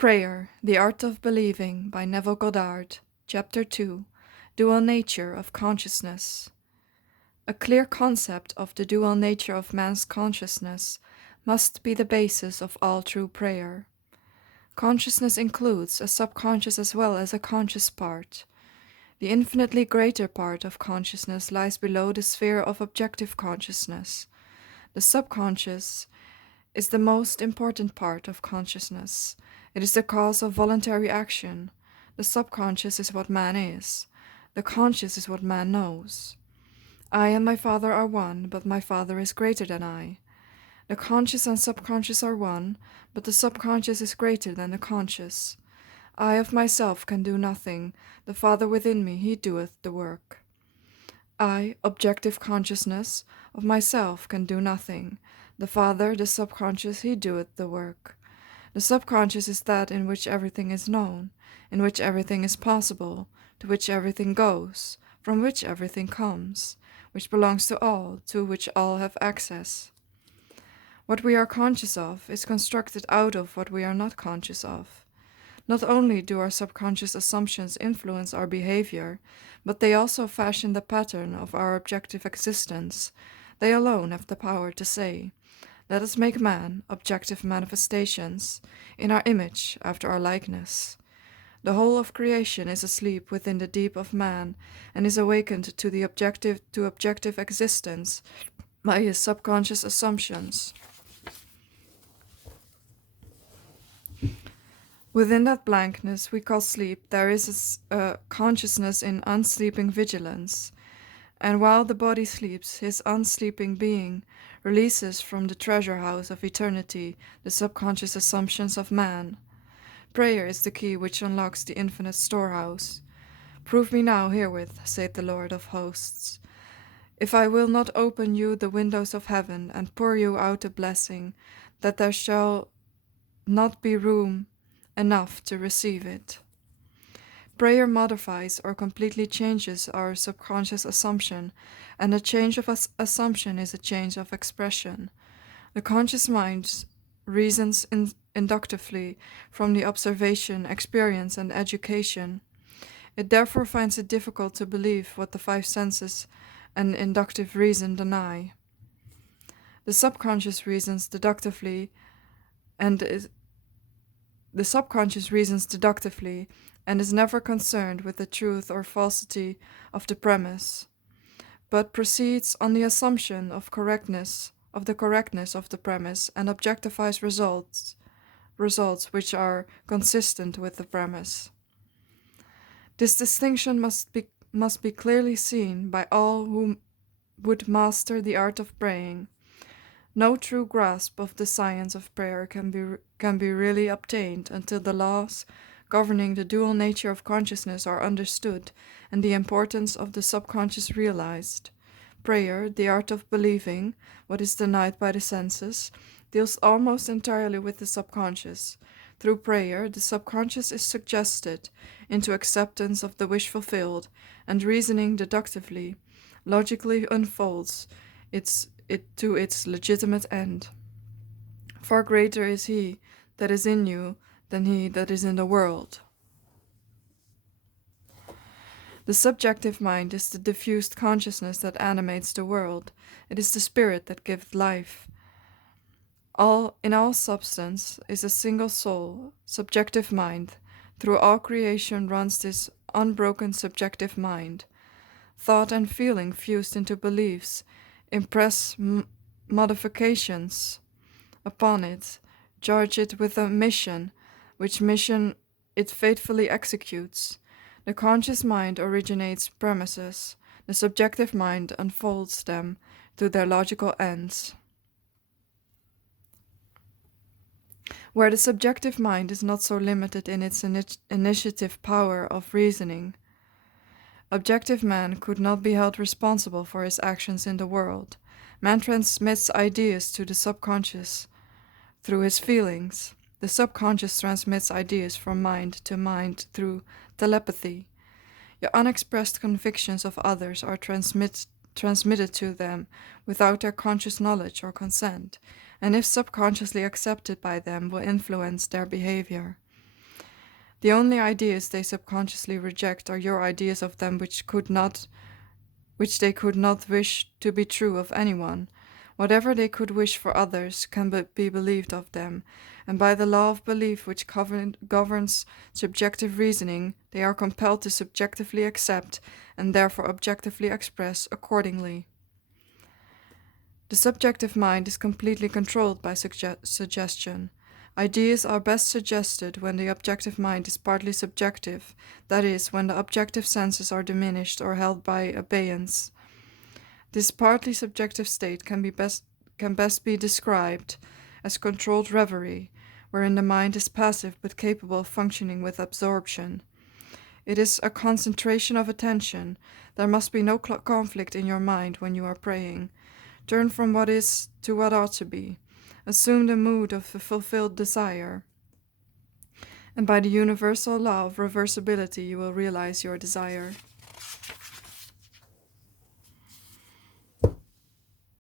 Prayer, The Art of Believing by Neville Goddard, Chapter 2, Dual Nature of Consciousness. A clear concept of the dual nature of man's consciousness must be the basis of all true prayer. Consciousness includes a subconscious as well as a conscious part. The infinitely greater part of consciousness lies below the sphere of objective consciousness. The subconscious is the most important part of consciousness. It is the cause of voluntary action. The subconscious is what man is. The conscious is what man knows. I and my Father are one, but my Father is greater than I. The conscious and subconscious are one, but the subconscious is greater than the conscious. I of myself can do nothing. The Father within me, he doeth the work. I, objective consciousness, of myself can do nothing. The Father, the subconscious, he doeth the work. The subconscious is that in which everything is known, in which everything is possible, to which everything goes, from which everything comes, which belongs to all, to which all have access. What we are conscious of is constructed out of what we are not conscious of. Not only do our subconscious assumptions influence our behavior, but they also fashion the pattern of our objective existence. They alone have the power to say, "Let us make man, objective manifestations, in our image, after our likeness." The whole of creation is asleep within the deep of man, and is awakened to the objective existence by his subconscious assumptions. Within that blankness we call sleep, there is a consciousness in unsleeping vigilance, and while the body sleeps, his unsleeping being releases from the treasure house of eternity the subconscious assumptions of man. Prayer is the key which unlocks the infinite storehouse. "Prove me now herewith," saith the Lord of hosts, "if I will not open you the windows of heaven and pour you out a blessing, that there shall not be room enough to receive it." Prayer modifies or completely changes our subconscious assumption, and a change of assumption is a change of expression. The conscious mind reasons inductively from the observation, experience, and education. It therefore finds it difficult to believe what the five senses and inductive reason deny. The subconscious reasons deductively and is never concerned with the truth or falsity of the premise, but proceeds on the assumption of the correctness of the premise, and objectifies results which are consistent with the premise. This distinction must be clearly seen by all who would master the art of praying. No true grasp of the science of prayer can be really obtained until the laws governing the dual nature of consciousness are understood and the importance of the subconscious realized. Prayer, the art of believing what is denied by the senses, deals almost entirely with the subconscious. Through prayer, the subconscious is suggested into acceptance of the wish fulfilled, and reasoning deductively, logically unfolds it to its legitimate end. Far greater is he that is in you than he that is in the world. The subjective mind is the diffused consciousness that animates the world. It is the spirit that giveth life. In all substance is a single soul, subjective mind. Through all creation runs this unbroken subjective mind. Thought and feeling fused into beliefs impress modifications upon it, charge it with a mission, which mission it faithfully executes. The conscious mind originates premises, the subjective mind unfolds them to their logical ends. Where the subjective mind is not so limited in its initiative power of reasoning, objective man could not be held responsible for his actions in the world. Man transmits ideas to the subconscious through his feelings. The subconscious transmits ideas from mind to mind through telepathy. Your unexpressed convictions of others are transmitted to them without their conscious knowledge or consent, and if subconsciously accepted by them, will influence their behavior. The only ideas they subconsciously reject are your ideas of them which they could not wish to be true of anyone. Whatever they could wish for others can but be believed of them, and by the law of belief which governs subjective reasoning, they are compelled to subjectively accept, and therefore objectively express, accordingly. The subjective mind is completely controlled by suggestion. Ideas are best suggested when the objective mind is partly subjective, that is, when the objective senses are diminished or held by abeyance. This partly subjective state can best be described as controlled reverie, wherein the mind is passive but capable of functioning with absorption. It is a concentration of attention. There must be no conflict in your mind when you are praying. Turn from what is to what ought to be. Assume the mood of a fulfilled desire. And by the universal law of reversibility, you will realize your desire.